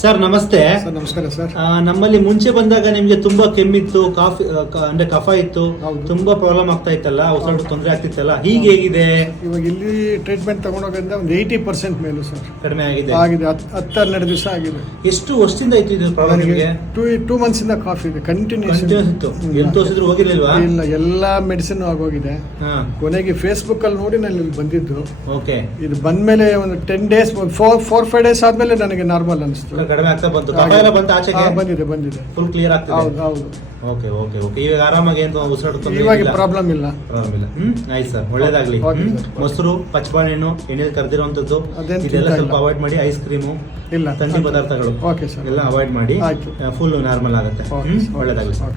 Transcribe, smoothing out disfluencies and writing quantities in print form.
Sir ನಮಸ್ತೆ. Sir ನಮಸ್ಕಾರ sir. ನಮ್ಮಲ್ಲಿ ಮುಂಚೆ ಬಂದಾಗ ನಿಮ್ಗೆ ತುಂಬಾ ಕೆಮ್ಮಿತ್ತು, ಅಂದ್ರೆ ಕಫ ಇತ್ತು, ತುಂಬಾ ಪ್ರಾಬ್ಲಮ್ ಆಗ್ತಾ ಇತ್ತಲ್ಲ, ಉಸಿರಾಟ ತೊಂದರೆ ಆಗ್ತಿತ್ತಲ್ಲ, ಈಗ ಹೇಗಿದೆ? ಇವಾಗ ಇಲ್ಲಿ ಟ್ರೀಟ್ಮೆಂಟ್ ತಗೊಂಡೋಗಿಂದ ಒಂದು 80% ಮೇಲೂ ಸರ್ ಕಡಿಮೆ ಆಗಿದೆ. 10-12 ದಿವಸ ಆಗಿದೆ. ಎಷ್ಟು ವರ್ಷದಿಂದ ಇತ್ತು ಇದು ಪ್ರಾಬ್ಲಮ್? ನಿಮಗೆ 2 months ಇಂದ ಕಾಫಿ ಇದೆ, ಕಂಟಿನ್ಯೂಸ್ ಇತ್ತು. ಎಲ್ಲಿ ತೋರಿಸಿದ್ರು ಹೋಗಿರ್ಲಿಲ್ವಾ? ಇಲ್ಲ, ಎಲ್ಲಾ ಮೆಡಿಸಿನ್ ಆಗೋಗಿದೆ. ಕೊನೆಗೆ ಫೇಸ್ಬುಕ್ ಅಲ್ಲಿ ನೋಡಿ ನಾನು ಇಲ್ಲಿ ಬಂದಿದ್ದು. ಓಕೆ. ಇದು ಬಂದ್ಮೇಲೆ ಒಂದು 10 days 4-5 days ಆದ್ಮೇಲೆ ನನಗೆ ನಾರ್ಮಲ್ ಅನಿಸ್ತು. ಕಡಿಮೆ ಆಗ್ತಾ ಬಂತು. ಕಫ ಎಲ್ಲ ಬಂತು ಆಚೆಗೆ? ಬಂದಿದೆ. ಫುಲ್ ಕ್ಲಿಯರ್ ಆಗ್ತದೆ. ಹೌದು. Okay okay okay. ಇವಾಗ ಆರಾಮಾಗಿ ಏನು ಉಸಿರಾಟ ತೊಂದರೆ ಇವಾಗ ಪ್ರಾಬ್ಲಮ್ ಇಲ್ಲ. ಆಯ್ತು ಸರ್, ಒಳ್ಳೇದಾಗ್ಲಿ. ಮೊಸರು, ಪಚ್ಚಬಾಳೆಹಣ್ಣು, ಎಣ್ಣೆಲಿ ಕರ್ದಿರುವಂತದ್ದು ಇದೆಲ್ಲ ಸ್ವಲ್ಪ ಅವಾಯ್ಡ್ ಮಾಡಿ. ಐಸ್ ಕ್ರೀಮು, ಇಲ್ಲ ಥಂಡಿ ಪದಾರ್ಥಗಳು ಓಕೆ ಸರ್ ಎಲ್ಲ ಅವಾಯ್ಡ್ ಮಾಡಿ. ಆಯ್ತು. ಫುಲ್ ನಾರ್ಮಲ್ ಆಗುತ್ತೆ. ಒಳ್ಳೇದಾಗ್ಲಿ ಸರ್.